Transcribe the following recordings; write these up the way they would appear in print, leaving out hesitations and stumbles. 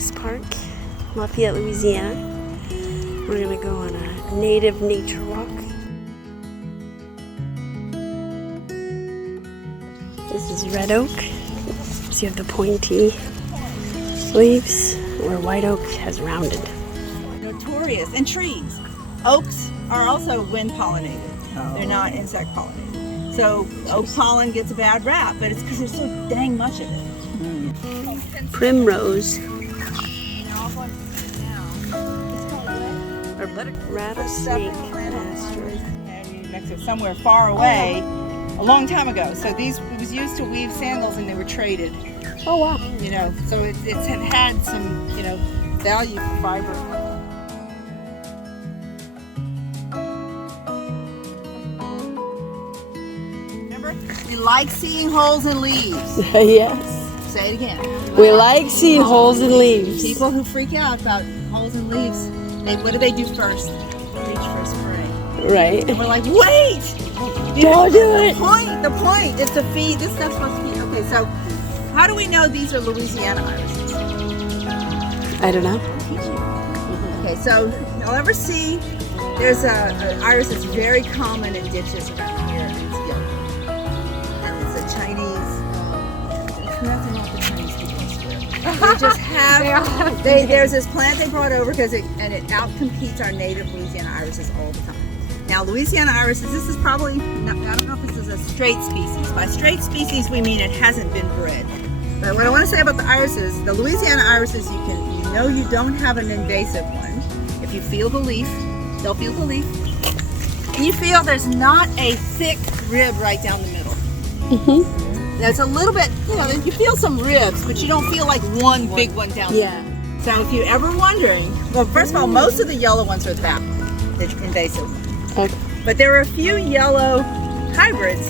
Moncus Park, Lafayette, Louisiana. We're gonna go on a native nature walk. This is red oak. So you have the pointy leaves, where white oak has rounded. Notorious. And trees. Oaks are also wind pollinated. They're not insect pollinated. So oak pollen gets a bad rap, but it's because there's so dang much of it. Primrose. Or Rattlesnake. And next to somewhere far away a long time ago. So it was used to weave sandals and they were traded. Oh wow. You know, so it's had some, you know, value for fiber. Remember, we like seeing holes in leaves. Yes. Say it again. We like seeing holes in leaves. People who freak out about holes in leaves, what do they do first? Reach for a spray. Right. And we're like, wait! Don't do it! The point is to feed, this stuff's supposed to feed. Okay, so how do we know these are Louisiana irises? I don't know. Okay, so you'll ever see, there's an iris that's very common in ditches around here, and it's yellow. And it's a Chinese, nothing off the Chinese people, I swear. They just have, there's this plant they brought over because it outcompetes our native Louisiana irises all the time. Now, Louisiana irises, this is probably, I don't know if this is a straight species. By straight species, we mean it hasn't been bred. But what I want to say about the irises, the Louisiana irises, you know you don't have an invasive one. If you feel the leaf, they'll feel the leaf. And you feel there's not a thick rib right down the middle. Mm-hmm. There's a little bit, you know, you feel some ribs, but you don't feel like one big one down there. So if you're ever wondering, well, first of all, most of the yellow ones are the back one, the invasive one. Okay. But there are a few yellow hybrids,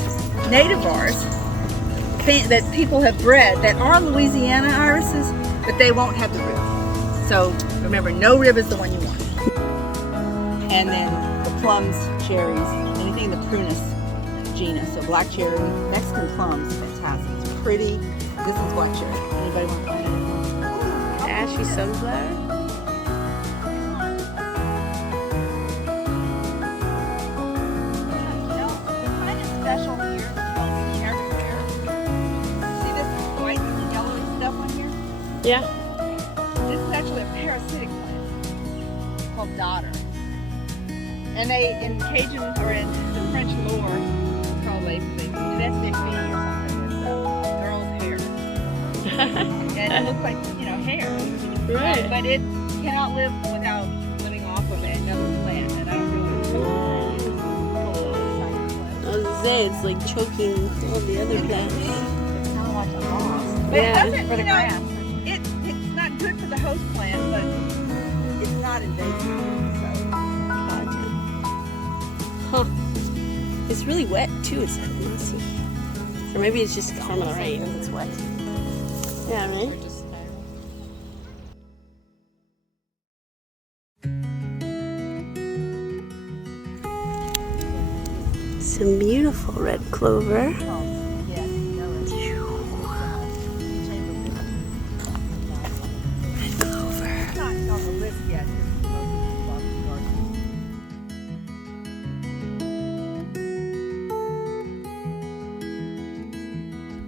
nativars, that people have bred that are Louisiana irises, but they won't have the rib. So remember, no rib is the one you want. And then the plums, cherries, anything in the prunus genus. So black cherry, Mexican plums, fantastic. It's pretty. This is black cherry. Anybody want to find it? Ashy sunflower. Special here, you don't see everywhere. See this white and yellow stuff on here? Yeah. This is actually a parasitic plant called dodder. And they, in Cajun, or in the French lore, probably, they that's their fee or something. It's girl's hair. And it looks like, you know, hair. Right. But it cannot live without living off of another plant. And I don't know I was gonna say, it's like choking all the other plants. It's kind of like a moss. But Yeah. it doesn't, for the grass. It's not good for the host plant, but it's not invasive. Huh. It's really wet too, it's like mossy. Or maybe it's just from the rain. It's wet. Yeah, right? Some beautiful red clover. Red clover. Not on the list yet.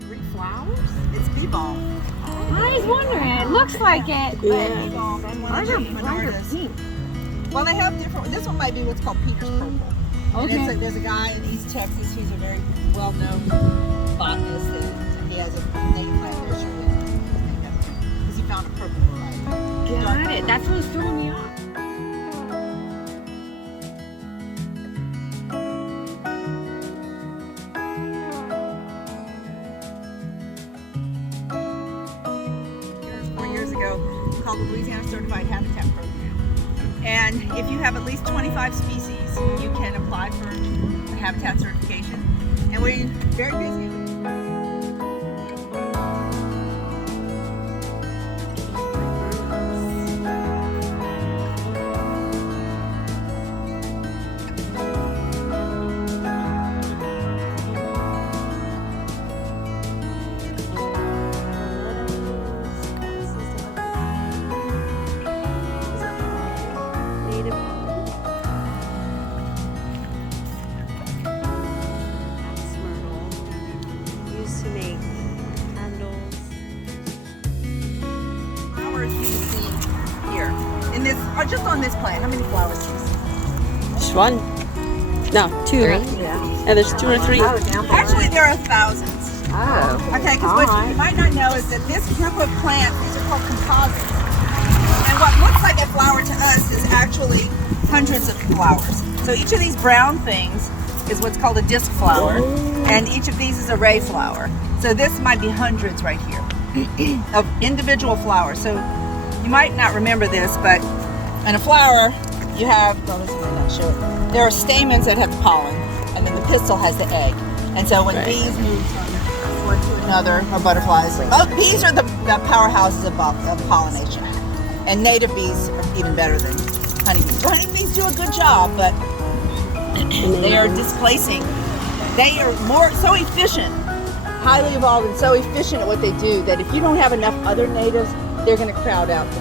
Three flowers? It's bee balm. I was wondering, it looks like it. Yeah. Bee balm. And one Ours of are the brighter Monardas. pink. Well, they have different. This one might be what's called Peter's purple. And Okay. there's a guy in East Texas who's a very well-known botanist, and he has a native plant nursery because he found a purple variety. Got it. That's what was throwing me off. Years ago, called the Louisiana Certified Habitat Program. And if you have at least 25 species, you can apply for a habitat certification. And we're very busy. in this, or just on this plant, how many flowers do you see? Just one. No, two. Yeah, there's 2 or 3. Actually, there are thousands. Oh. Okay, because what you might not know is that this group of plants, these are called composites. And what looks like a flower to us is actually hundreds of flowers. So each of these brown things is what's called a disc flower, and each of these is a ray flower. So this might be hundreds right here of individual flowers. So you might not remember this, but in a flower, you have, well, this might not show it. There are stamens that have the pollen, and then the pistil has the egg. And so when bees move from one to another, or butterflies, bees are the powerhouses of pollination. And native bees are even better than honeybees. Honeybees do a good job, but they are displacing. They are so efficient, highly evolved and so efficient at what they do that if you don't have enough other natives, they're going to crowd out the